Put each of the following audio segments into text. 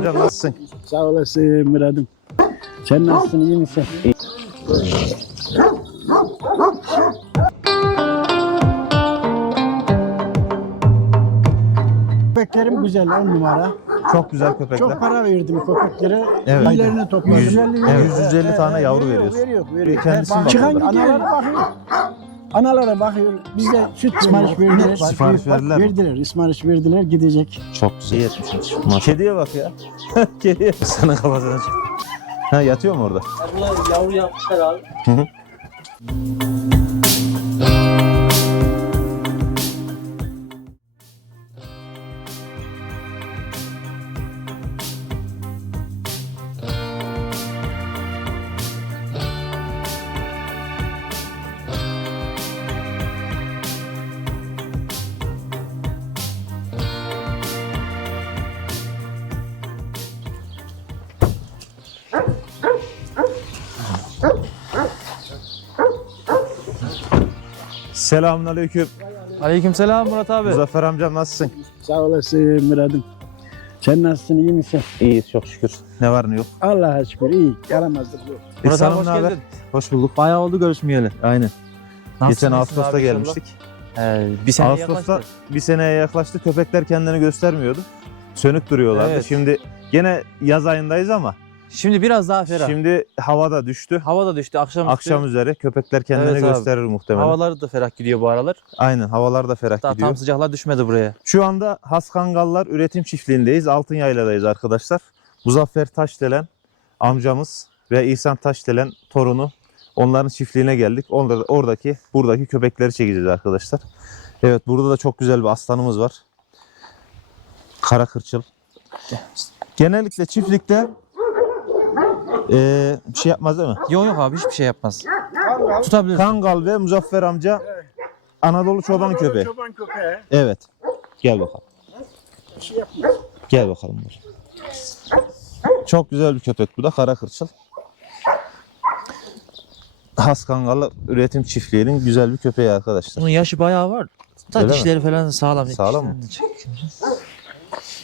amcam nasılsın? Sağ olasın Murat'ım. Sen nasılsın, iyi misin? Köpeklerim güzel, on numara. Çok güzel köpekler. Çok para verdim köpeklere. Evet. İyilerini topladım. Yüz- evet, 150 Evet, tane evet, yavru veriyor, veriyorsun. Veriyor, veriyor. Kendisi mi Çıkan bakıyor? gidiyor, analara bakıyor. Analara bakıyor. Biz de süt sipariş verdiler. Sipariş verdiler mi? Verdiler, sipariş verdiler, gidecek. Çok güzel yetmiş. Kediye bak ya. Kediye. Sana kafasına çık. Ha yatıyor mu orada? Bunlar yavru yapmışlar abi. Selamünaleyküm. Aleykümselam Murat abi. Muzaffer amcam nasılsın? Sağ olasın Murat'ım. Sen nasılsın, iyi misin? İyi çok şükür. Ne var ne yok. Allah'a şükür, iyi. Yaramazlık yok. Murat abi hoş haber? geldin. Hoş bulduk. Bayağı oldu görüşmeyeli. Aynen. Nasılsın, Geçen Ağustos'ta abi gelmiştik. Ee, bir sene Ağustos'ta yaklaştı. bir seneye yaklaştı. Köpekler kendini göstermiyordu. Sönük duruyorlardı. Evet. Şimdi gene yaz ayındayız ama Şimdi biraz daha ferah. şimdi hava da düştü. Hava da düştü akşam. Akşam üzeri köpekler kendini Evet abi. gösterir muhtemelen. Havaları da ferah gidiyor bu aralar. Aynen havalar da ferah Daha gidiyor. tam sıcaklar düşmedi buraya. Şu anda Haskangallar Üretim Çiftliği'ndeyiz. Altın Yayla'dayız arkadaşlar. Muzaffer Taşdelen amcamız ve İhsan Taşdelen torunu onların çiftliğine geldik. Orada, oradaki buradaki köpekleri çekeceğiz arkadaşlar. Evet burada da çok güzel bir aslanımız var. Kara kırçıl. Genellikle çiftlikte eee, bir şey yapmaz değil mi? Yok yok abi hiçbir şey yapmaz. Tutabilir. Kangal ve Muzaffer amca Anadolu çoban köpeği. Çoban köpeği. Evet. Gel bakalım. Bir şey yapmaz. Gel bakalım. buraya. Çok güzel bir köpek bu da kara kırçıl. Haskangalı üretim çiftliğinin güzel bir köpeği arkadaşlar. Bunun yaşı bayağı var. Da Öyle mi? dişleri falan sağlam. Sağlam mı?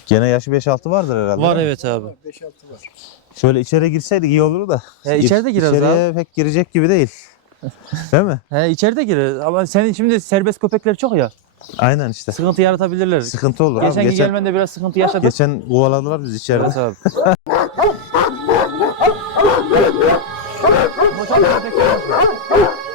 Gene yaşı 5-6 vardır herhalde. Var mi? evet abi. 5-6 var. Şöyle içeri girseydik iyi olurdu da. E, içeride gireriz İçeriye pek girecek gibi değil. değil mi? He içeride girer ama senin şimdi serbest köpekler çok ya. Aynen işte. Sıkıntı yaratabilirler. Sıkıntı olur abi. Geçenki Geçen, gelmende biraz sıkıntı yaşadık. geçen kovaladılar biz içeride. Evet abi. Tabii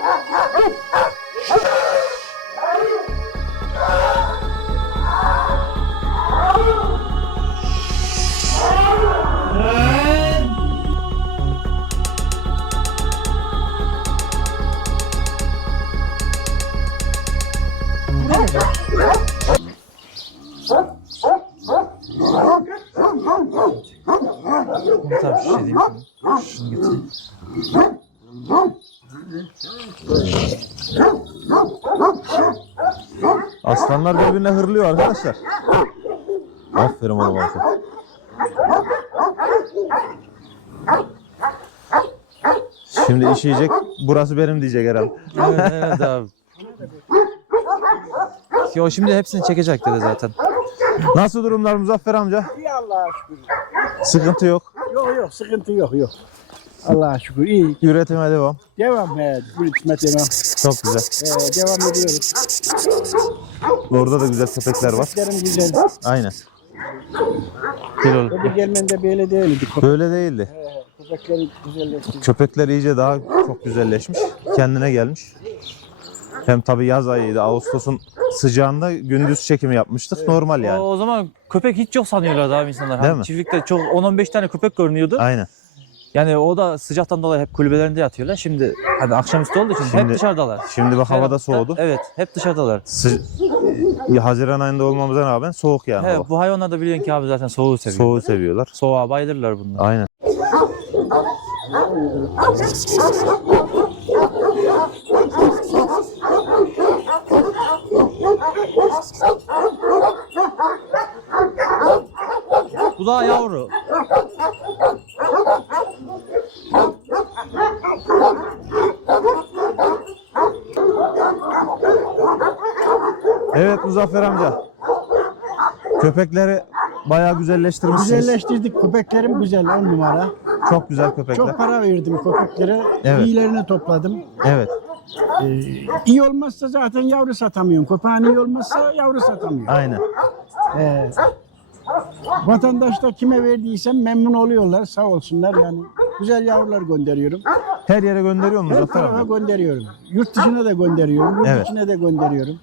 birbirine hırlıyor arkadaşlar. Aferin oğlum aferin. Şimdi iş yiyecek. Burası benim diyecek herhalde. Evet, evet abi. Yo şimdi hepsini çekecek dedi zaten. Nasıl durumlar Muzaffer amca? İyi Allah'a şükür. Sıkıntı yok. Yok yok sıkıntı yok yok. Allah'a şükür iyi. Üretime devam. Devam he. Üretime devam. Çok güzel. Ee, devam ediyoruz. Orada da güzel köpekler var. Köpeklerim güzel. Aynen. Gel oğlum. Öbür gelmende böyle değildi. Böyle değildi. Ee, köpekleri güzelleşti. Köpekler iyice daha çok güzelleşmiş. Kendine gelmiş. Hem tabii yaz ayıydı. Ağustos'un sıcağında gündüz çekimi yapmıştık. Normal yani. O, o zaman köpek hiç yok sanıyorlardı abi insanlar. Değil Hani mi? Çiftlikte çok 10-15 tane köpek görünüyordu. Aynen. Yani o da sıcaktan dolayı hep kulübelerinde yatıyorlar. Şimdi hani akşamüstü olduğu için Şimdi- hep dışarıdalar. Şimdi bak havada soğudu. Evet, hep dışarıdalar. Sı- e, Haziran ayında olmamıza rağmen soğuk yani He, hava. bu hayvanlar da biliyorsun ki abi zaten soğuğu seviyor. Soğuğu seviyorlar. Soğuğa bayılırlar bunlar. Aynen. Bu da yavru. Evet Muzaffer amca. Köpekleri bayağı güzelleştirmişsiniz. Güzelleştirdik. Köpeklerim güzel on numara. Çok güzel köpekler. Çok para verdim köpeklere. Evet. İyilerini topladım. Evet. Ee, iyi olmazsa zaten yavru satamıyorum. Köpeğin iyi olmazsa yavru satamıyorum. Aynen. Ee, vatandaş da kime verdiysem memnun oluyorlar. Sağ olsunlar yani. Güzel yavrular gönderiyorum. Her yere gönderiyor mu Her tarafa gönderiyorum. Yurt dışına da gönderiyorum. Yurt Evet. içine de gönderiyorum.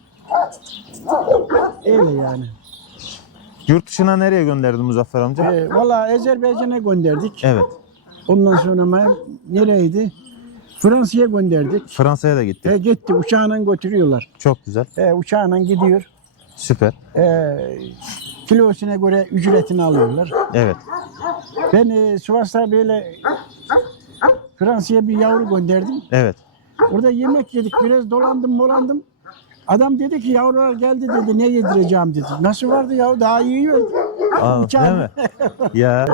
Öyle yani. Yurt dışına nereye gönderdin Muzaffer amca? Ee, Valla Azerbaycan'a gönderdik. Evet. Ondan sonra ma- nereydi? Fransa'ya gönderdik. Fransa'ya da gitti. E, gitti uçağla götürüyorlar. Çok güzel. E, uçağla gidiyor. Süper. E, kilosuna göre ücretini alıyorlar. Evet. Ben e, Sivas'ta böyle Fransa'ya bir yavru gönderdim. Evet. Orada yemek yedik. Biraz dolandım dolandım. Adam dedi ki yavrular geldi dedi ne yedireceğim dedi. Nasıl vardı ya daha iyi yiyor. Aa, değil mi? ya.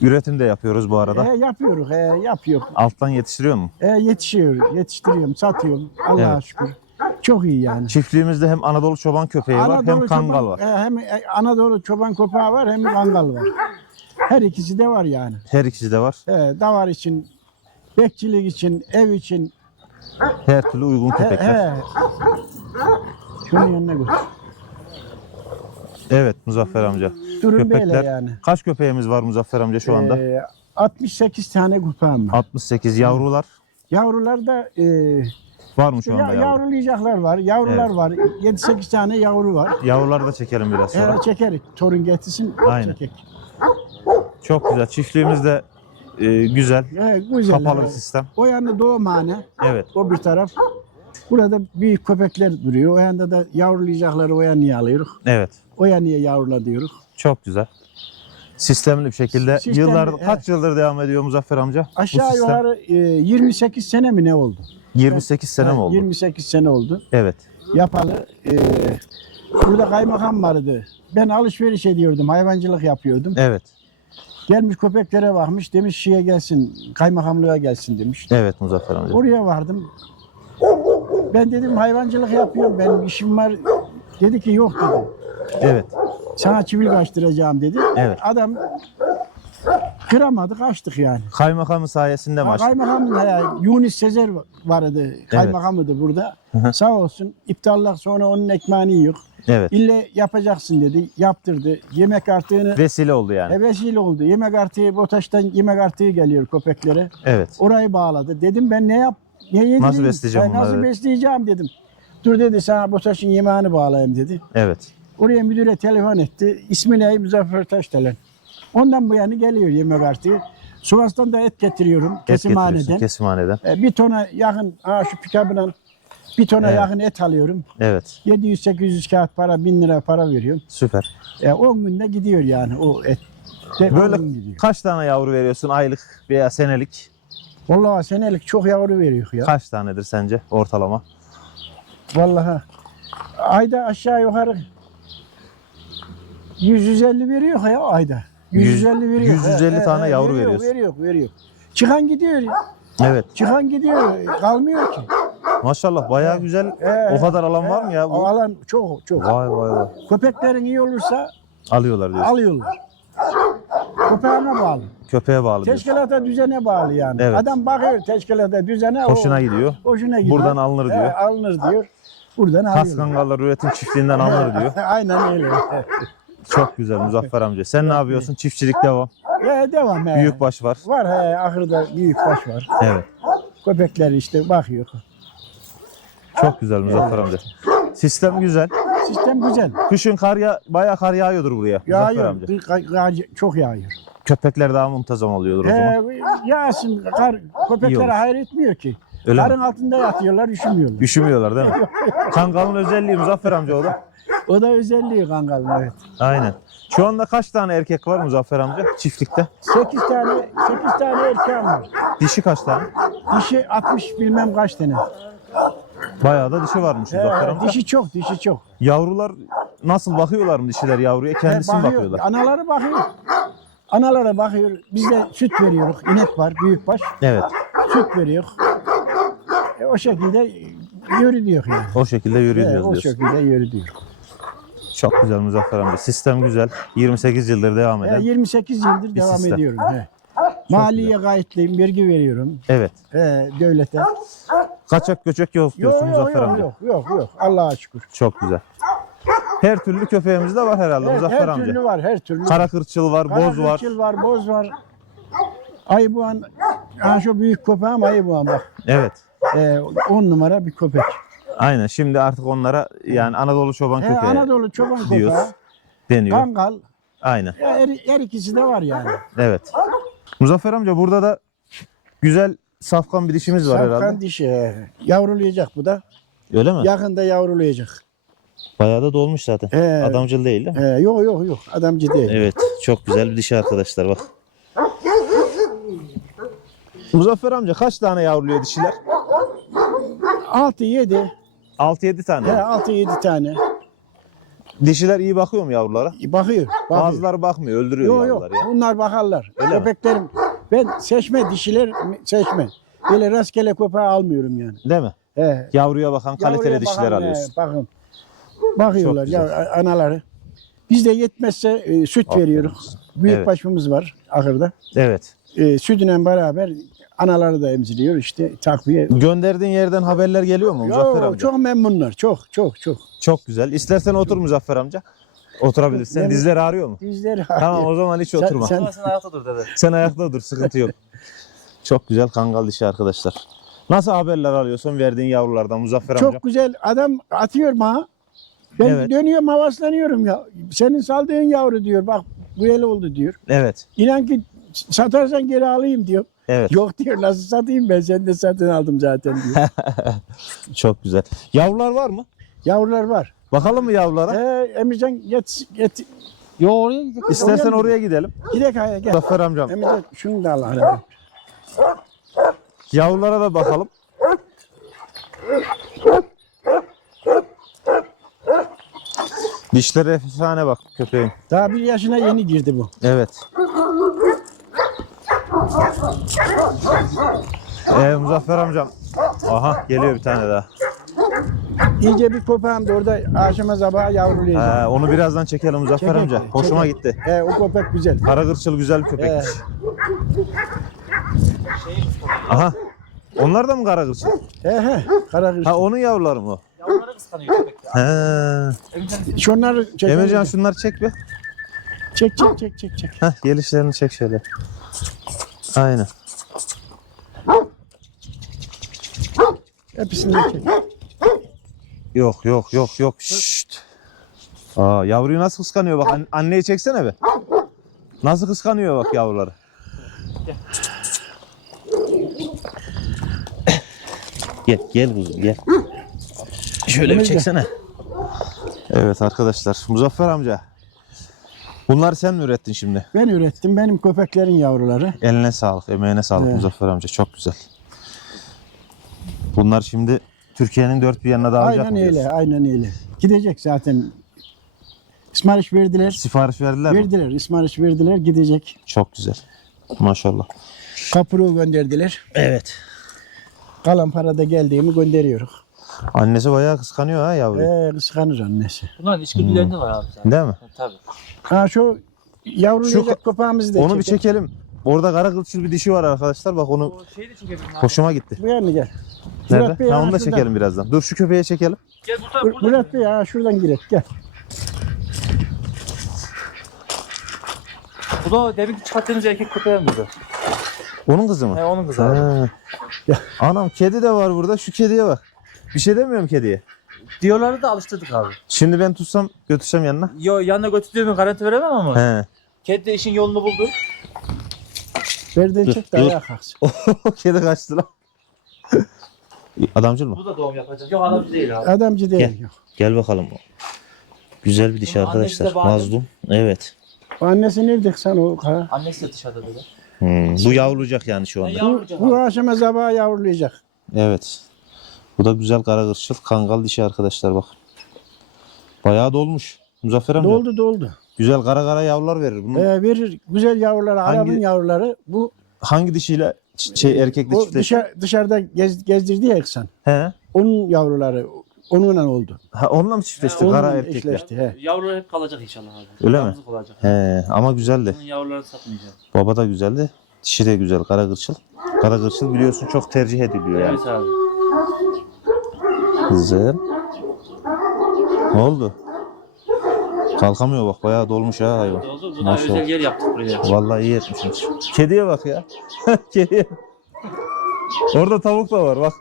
Üretim de yapıyoruz bu arada. E, yapıyoruz, e, yapıyor. Alttan yetiştiriyor mu? E, yetişiyor, yetiştiriyorum, satıyorum. Allah'a Evet. şükür. Çok iyi yani. Çiftliğimizde hem Anadolu çoban köpeği var hem kangal çoban, var. e, hem Anadolu çoban köpeği var hem kangal var. Her ikisi de var yani. Her ikisi de var. E, davar için, bekçilik için, ev için. Her türlü uygun He, köpekler. he. Şunun yanına götür. Evet Muzaffer amca. Durum böyle Köpekler. yani. Kaç köpeğimiz var Muzaffer amca şu anda? E, 68 tane köpeğim var. 68 yavrular Yavrular da e, var mı şu anda ya, yavru? yavrulayacaklar var. Yavrular Evet. var. 7-8 tane yavru var. Yavruları da çekelim biraz sonra. E, çekerik. Torun getirsin. Aynen. Çekek. Çok güzel. Çiftliğimiz de e, güzel. E, güzel. Kapalı e. bir sistem. O yanda doğumhane. Evet. O bir taraf. Burada büyük köpekler duruyor. O yanda da yavrulayacakları o yanıya alıyoruz. Evet. O yanıya yavrula diyoruz. Çok güzel. Sistemli bir şekilde. Sistemli, yıllar evet. kaç yıldır devam ediyor Muzaffer amca? bu Aşağı sistem? yukarı e, 28 sene mi ne oldu? 28 sene mi Evet, oldu? 28 sene oldu. Evet. Yapalı. E, burada kaymakam vardı. Ben alışveriş ediyordum. Hayvancılık yapıyordum. Evet. Gelmiş köpeklere bakmış. Demiş şeye gelsin. Kaymakamlığa gelsin demiş. Evet Muzaffer amca. Oraya vardım. Ben dedim hayvancılık yapıyorum. Benim işim var. Dedi ki yok dedi. Evet. Sana çivil kaçtıracağım dedi. Evet. Adam kıramadı kaçtık yani. Kaymakamın sayesinde mi açtın? Kaymakamın ya, Yunus Sezer vardı. Kaymakamıydı burada. hı. Sağ olsun. İptallar sonra onun ekmeğini yok. Evet. İlle yapacaksın dedi. Yaptırdı. Yemek artığını Vesile oldu yani. e, vesile oldu. Yemek artığı BOTAŞ'tan yemek artığı geliyor köpeklere. Evet. Orayı bağladı. Dedim ben ne yap? Ne yedireyim? Nasıl besleyeceğim Ben Nasıl bunları? besleyeceğim dedim. Dur dedi sana BOTAŞ'ın yemeğini bağlayayım dedi. Evet. Oraya müdüre telefon etti. İsmi ne? Muzaffer Taşdelen. Ondan bu yana geliyor yemek artığı. Sivas'tan da et getiriyorum. Kesimhaneden. kesimhaneden. E, bir tona yakın, ha şu pikabından bir tona Evet. yakın et alıyorum. Evet. 700-800 kağıt para, 1000 lira para veriyorum. Süper. E, 10 günde gidiyor yani o et. De, Böyle 10 gün gidiyor. kaç tane yavru veriyorsun aylık veya senelik? Vallahi senelik çok yavru veriyor ya. Kaç tanedir sence ortalama? Vallahi ayda aşağı yukarı 100-150 veriyor ya ayda. 150 veriyor. 150 tane yavru veriyor, veriyorsun. Veriyor, veriyor. Çıkan gidiyor. Evet. Çıkan gidiyor. Kalmıyor ki. Maşallah bayağı güzel. Ee, o kadar alan var e, mı ya? O Bu? alan çok çok. Vay vay vay. Köpeklerin iyi olursa Alıyorlar diyorsun. alıyorlar. Köpeğine bağlı. Köpeğe bağlı diyorsun. Teşkilata düzene bağlı yani. Evet. Adam bakıyor teşkilata düzene. o- Hoşuna gidiyor. Hoşuna gidiyor. Buradan alınır diyor. He, alınır diyor. Buradan Kas alıyorlar. kangallar üretim çiftliğinden alınır diyor. Aynen öyle. Çok güzel Muzaffer amca. Sen ne yapıyorsun? Çiftçilik devam. He, devam he. Büyükbaş var. Var he, ahırda büyük baş var. Evet. Köpekler işte bakıyor. Çok güzel Muzaffer amca. Sistem güzel. Sistem güzel. Kışın kar ya bayağı kar yağıyordur buraya Muzaffer Yağıyor. amca. Bir ka- ka- çok yağıyor. Köpekler daha muntazam oluyordur o zaman. He, yağsın. Kar, İyi olur. köpeklere hayır etmiyor ki. Öyle Karın mi? altında yatıyorlar, üşümüyorlar. Üşümüyorlar değil mi? Kangalın özelliği Muzaffer amca o da. O da özelliği kangalın evet. Aynen. Şu anda kaç tane erkek var Muzaffer amca çiftlikte? 8 tane 8 tane erkeğim var. Dişi kaç tane? Dişi 60 bilmem kaç tane. Bayağı da dişi varmış Muzaffer amca. dişi çok, dişi çok. Yavrular nasıl bakıyorlar mı dişiler yavruya? Kendisi mi Bakıyor, bakıyorlar? Anaları bakıyor. Analara bakıyor. Biz de süt veriyoruz. İnek var, büyükbaş. Evet. Süt veriyor. E, o şekilde yürü diyor yani. O şekilde yürüyor He, diyoruz o diyorsun. şekilde yürü diyor. Çok güzel Muzaffer amca. Sistem güzel. 28 yıldır devam eden. 28 yıldır devam sistem. ediyorum. He. Maliye kayıtlıyım, vergi veriyorum Evet. he, devlete. Kaçak göçek yok diyorsun Muzaffer amca. yok yok yok Allah'a şükür. Çok güzel. Her türlü köpeğimiz de var herhalde Her, Muzaffer her amca. türlü var, her türlü. Kara kırçıl var, boz var. Kırçıl var, boz var. Ayıboğan, ha şu büyük köpeğim Ayıboğan bak. Evet. 10 numara bir köpek. Aynen. Şimdi artık onlara yani Anadolu çoban He, köpeği Anadolu çoban köpeği. diyoruz. deniyor. Kangal. Aynen. Ya her, her ikisi de var yani. Evet. Muzaffer amca burada da güzel safkan bir dişimiz var Safkan herhalde. dişi. he. Yavrulayacak bu da. Öyle mi? Yakında yavrulayacak. Bayağı da dolmuş zaten. He. Adamcıl değil değil mi? He, yok yok yok adamcı değil. Evet. Çok güzel bir dişi arkadaşlar bak. Muzaffer amca kaç tane yavruluyor dişiler? 6 7. 6-7 tane. He 6 7 tane. Dişiler iyi bakıyor mu yavrulara? Bakıyor. bakıyor. Bazıları bakmıyor, öldürüyor Yok yavruları yok ya. bunlar bakarlar. Öyle mi? Köpeklerim ben seçme dişiler seçme. Böyle rastgele köpeği almıyorum yani. Değil mi? He. Yavruya bakan kaliteli Yavruya dişiler bakan, alıyorsun. he, bakın. Bakıyorlar ya anaları. Biz de yetmezse e, süt Aferin veriyoruz. Büyük Evet. başımız var ahırda. Evet. E, sütüyle beraber anaları da emziriyor işte takviye. Gönderdiğin yerden haberler geliyor mu Muzaffer Yo, amca? Çok, çok memnunlar. Çok çok çok. güzel. İstersen otur Muzaffer amca. Oturabilirsen. Ben- Dizleri ağrıyor mu? Dizleri Tamam o zaman hiç Sen- oturma. Sen, sen- sen ayakta dur dede. ayakta dur sıkıntı yok. Çok güzel kangal dişi arkadaşlar. Nasıl haberler alıyorsun verdiğin yavrulardan Muzaffer amca? Çok güzel adam atıyor bana. Ben Evet. dönüyorum havaslanıyorum ya. Senin saldığın yavru diyor. Bak bu el oldu diyor. Evet. İnan ki satarsan geri alayım diyor. Evet. Yok diyor nasıl satayım ben sen de satın aldım zaten diyor. Çok güzel. Yavrular var mı? Yavrular var. Bakalım mı yavrulara? Ee, Emircan get, get. Yo oraya gidelim. İstersen oraya gidelim. Gidek haya gel. Muzaffer amcam. Emircan şunu da al hadi. Yavrulara da bakalım. Dişleri efsane bak köpeğin. Daha bir yaşına yeni girdi bu. Evet. Ee, Muzaffer amcam. Aha geliyor bir tane daha. İyice bir köpeğim de orada akşama sabaha yavrulayacak. Ee, onu birazdan çekelim Muzaffer Çekek, amca. çekek. Hoşuma gitti. He, o köpek güzel. Kara gırçıl güzel bir köpekmiş. Aha. Onlar da mı kara gırçıl? He he. Kara kız. Ha onun yavruları mı? o? Yavruları kıskanıyor köpekler. He. Emircan Şunları çek. Emircan şunları çek bir. Çek çek çek çek çek. Heh, gelişlerini çek şöyle. Aynen. Hepsini çek. Yok yok yok yok. Şşt. Aa, yavruyu nasıl kıskanıyor bak. An- anneyi çeksene be. Nasıl kıskanıyor bak yavruları. Gel gel kuzum gel. Şöyle bir çeksene. Evet arkadaşlar. Muzaffer amca. Bunları sen mi ürettin şimdi? Ben ürettim. Benim köpeklerin yavruları. Eline sağlık, emeğine sağlık Evet. Muzaffer amca. Çok güzel. Bunlar şimdi Türkiye'nin dört bir yanına dağılacak Aynen mı diyorsun? öyle, aynen öyle. Gidecek zaten. İsmariş verdiler. Sipariş verdiler mi? Verdiler, İsmariş verdiler, gidecek. Çok güzel. Maşallah. Kapuru gönderdiler. Evet. Kalan para da geldiğimi gönderiyoruz. Annesi bayağı kıskanıyor ha yavruyu. Ee, kıskanır annesi. Bunların içgüdülerinde var abi zaten. Değil mi? Tabii. Ha şu yavrulayacak Şu- köpeğimizi de Onu bir çekelim. çekelim. Orada kara kılçıl bir dişi var arkadaşlar. Bak onu O şeyi de çekebilirim abi. hoşuma gitti. Bu yana gel. Murat Nerede? Bey, Ha, ha, onu da şuradan. çekelim birazdan. Dur şu köpeğe çekelim. Gel burada Mur- burada. Murat Bey ha şuradan girek gel. Bu da deminki çıkarttığınız erkek köpeğin kızı. Onun kızı mı? He onun kızı abi. Ha. Anam kedi de var burada. Şu kediye bak. Bir şey demiyorum kediye. Diyorları da alıştırdık abi. Şimdi ben tutsam götürsem yanına. Yo yanına götürdüğümü garanti veremem ama. He. Kedi de işin yolunu buldu. Çek de dur. ayağa kalksın. Kedi kaçtı lan. Adamcıl mı? Bu da doğum yapacak. Yok adamcı değil abi. Adamcı değil. Gel. Yok. Gel bakalım. Güzel bir dişi Bunun annesi arkadaşlar. Mazlum. Evet. O Annesi nerede sen o ha? Annesi de dışarıda dedi. Hmm, Bu yavrulayacak yani şu anda. Ya- Bu, Yavrucak bu abi. akşama yavrulayacak. Evet. Bu da güzel kara kırçıl kangal dişi arkadaşlar bak. Bayağı dolmuş. Muzaffer amca. Doldu doldu. Güzel kara kara yavrular verir. Bunun Ee, verir güzel yavruları, Hangi- Arap'ın yavruları. Bu hangi dişiyle şey erkekle o çiftleşir? dışarı, dışarıda gez, gezdirdi ya İhsan. He. Onun yavruları onunla oldu. Ha, onunla mı çiftleşti? Onunla Kara erkekler. eşleşti, he. Yavrular hep kalacak inşallah abi. Öyle mi? Damızlık olacak. He, ama güzeldi. Bunun yavrularını satmayacağım. Baba da güzeldi. Dişi de güzel. Kara gırçıl. Kara gırçıl biliyorsun çok tercih ediliyor yani. Evet abi. Güzel. Ne oldu? Kalkamıyor bak bayağı dolmuş ha hayvan. Oldu. Buna Maşallah. özel yer yaptık buraya. Vallahi iyi etmişsiniz. Kediye bak ya. Kediye. Orada tavuk da var bak.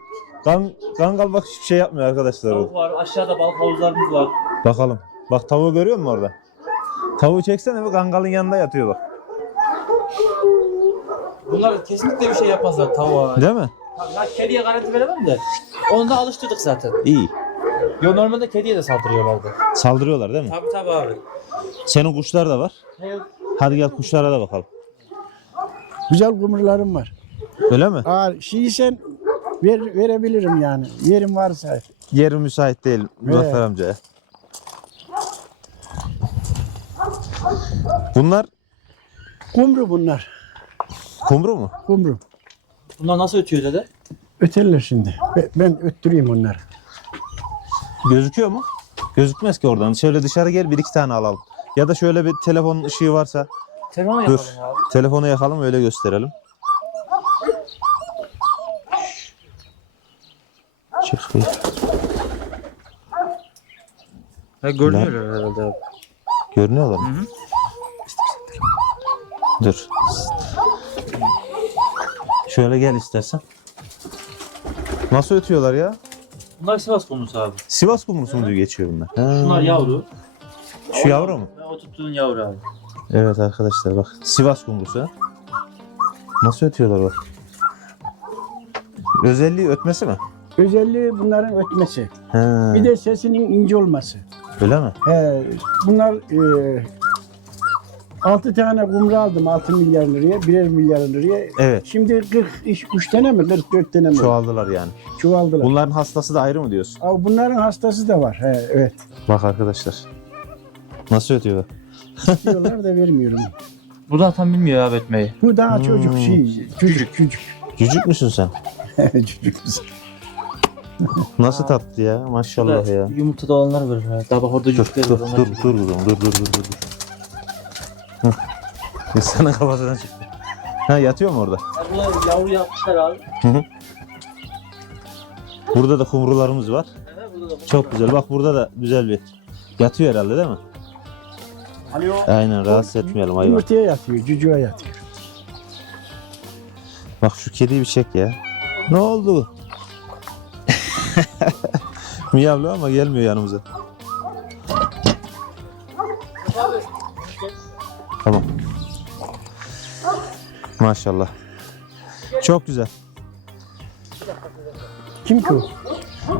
Kan, kangal bak hiçbir şey yapmıyor arkadaşlar. Tavuk var. Aşağıda balık havuzlarımız var. Bakalım. Bak tavuğu görüyor musun orada? Tavuğu çeksene bir kangalın yanında yatıyor bak. Bunlar kesinlikle bir şey yapmazlar tavuğa. Değil mi? Ya kediye garanti veremem de. Onu da alıştırdık zaten. İyi. Yo normalde kediye de saldırıyorlardı. Saldırıyorlar değil mi? Tabii tabii abi. Senin kuşlar da var. Hadi gel kuşlara da bakalım. Güzel kumrularım var. Öyle mi? Ağır şeysen ver, verebilirim yani. Yerim varsa. Yeri müsait değil Muzaffer Evet. amcaya. Bunlar Kumru bunlar. kumru mu? Kumru. Bunlar nasıl ötüyor dede? Öterler şimdi. Be- Ben öttüreyim onları. Gözüküyor mu? Gözükmez ki oradan. Şöyle dışarı gel bir iki tane alalım. Ya da şöyle bir telefonun ışığı varsa Telefonu dur. yapalım abi. Telefonu yakalım öyle gösterelim. Çık bir. Ha, görünüyor herhalde abi. Görünüyorlar mı? Dur. Şöyle gel istersen. Nasıl ötüyorlar ya? Bunlar Sivas konusu abi. Sivas kumrusu mu diye geçiyor bunlar? Ha. Bunlar yavru. Şu yavru mu? O tuttuğun yavru abi. Evet arkadaşlar bak. Sivas kumrusu. ha. Nasıl ötüyorlar bak. Özelliği ötmesi mi? Özelliği bunların ötmesi. Ha, Bir de sesinin ince olması. öyle mi? He, bunlar e, 6 tane kumru aldım 6 milyar liraya, birer milyar liraya. Evet. Şimdi 43 tane mi 44 tane mi? Çoğaldılar yani. Çoğaldılar. Bunların hastası da ayrı mı diyorsun? Abi bunların hastası da var. He, evet. Bak arkadaşlar. Nasıl ötüyor? Diyorlar da vermiyorum. Bu da tam bilmiyor abi etmeyi. Bu daha Hmm. çocuk şey. Çocuk çocuk. Cücük müsün sen? çocuk. Nasıl tatlı ya maşallah ya. Yumurtada olanlar verir. ha. Daha bak orada Dur yumurtlar dur var. dur dur dur dur dur dur. dur. İnsanın kafasına çıktı. Ha yatıyor mu orada? Bunlar yavru yapmışlar abi. Burada da kumrularımız var. Burada da Çok güzel. Bak burada da güzel bir yatıyor herhalde değil mi? Alo. Aynen rahatsız etmeyelim hayvan. Yumurtaya yatıyor, cücüğe yatıyor. Bak şu kediyi bir çek ya. Ne oldu? Miyavlıyor ama gelmiyor yanımıza. Tamam. Maşallah. Çok güzel. Kim ki o?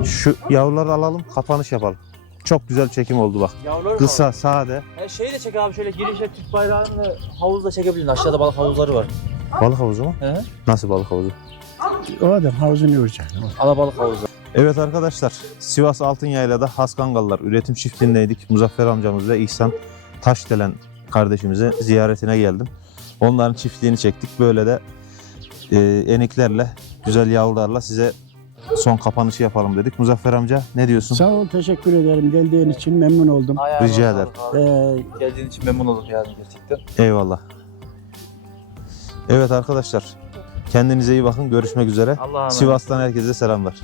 Şu yavruları alalım, kapanış yapalım. Çok güzel çekim oldu bak. Yavrular Kısa, sade. E, şeyi de çek abi şöyle girişe Türk bayrağını da havuzda çekebilirsin. Aşağıda balık havuzları var. Balık havuzu mu? He? Nasıl balık havuzu? O adam havuzunu yoracak. Ala balık havuzu. Evet arkadaşlar, Sivas Altınyaylı'da Haskangallar üretim çiftliğindeydik. Muzaffer amcamız ve İhsan Taşdelen kardeşimize ziyaretine geldim. Onların çiftliğini çektik. Böyle de e, eniklerle, güzel yavrularla size son kapanışı yapalım dedik. Muzaffer amca ne diyorsun? Sağ ol, teşekkür ederim. Geldiğin için memnun oldum. Rica ederim. Ee, Geldiğin için memnun oldum yani gerçekten. Eyvallah. Evet arkadaşlar, kendinize iyi bakın. Görüşmek üzere. Sivas'tan herkese selamlar.